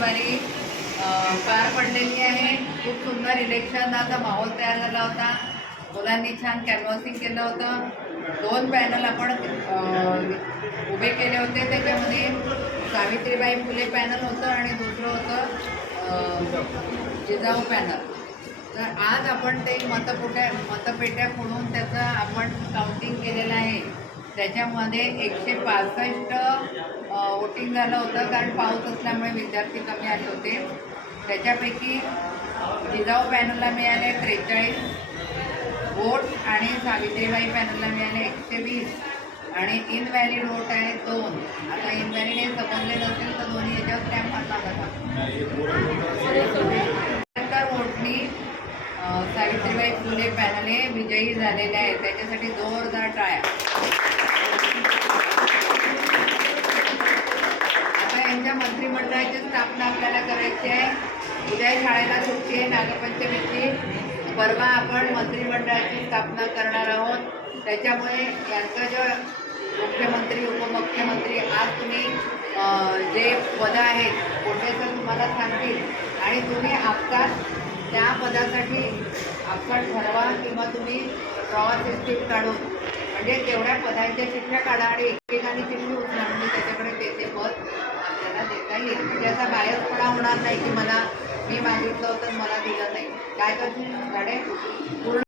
उमेदवारी पार पडलेली आहे. खूप सुंदर इलेक्शनाचा माहोल तयार झाला होता. मुलांनी छान कॅनव्हासिंग केलं होतं. दोन पॅनल आपण उभे केले होते. त्याच्यामध्ये सावित्रीबाई फुले पॅनल होतं आणि दुसरं होतं जिजाऊ पॅनल तर आज आपण ते मतपेट्या मतपेट्या फोडून त्याचं आपण काउंटिंग केलेलं आहे. त्याच्यामध्ये एकशे पासष्ट वोटिंग झालं होतं कारण पाऊस असल्यामुळे विद्यार्थी कमी आले होते. त्याच्यापैकी जिजाऊ पॅनलला मिळाले त्रेचाळीस वोट आणि सावित्रीबाई पॅनलला मिळाले एकशे वीस आणि इनव्हॅलिड वोट आहे दोन. आता इनव्हॅलिड हे समजले नसेल तर दोन्ही याच्यावर स्टॅम्प मारला जातात वोटनी सावित्रीबाई फुले पॅनल हे विजयी झालेले आहेत. त्याच्यासाठी जोरदार टाळ्या. स्थापना आपल्याला करायची आहे. उद्या शाळेला सुट्टी आहे नागपंचमीची. परवा आपण मंत्रिमंडळाची स्थापना करणार आहोत. त्याच्यामुळे यांचं जे मुख्यमंत्री उपमुख्यमंत्री आज तुम्ही जे पदं आहेत कोठे तर तुम्हाला सांगतील. आणि तुम्ही आपसात त्या पदासाठी आपण ठरवा किंवा तुम्ही प्रवास सिस्टीम काढून. म्हणजे तेवढ्या पदांच्या चिठ्ठ्या काढा आणि एकमेकांनी चिठ्ठी उचला. म्हणजे त्याच्याकडे ते म्हणजे असा बायसपणा होणार नाही की मला मी मागितलं होतं मला दिलं नाही. काय करतील गाडे पूर्ण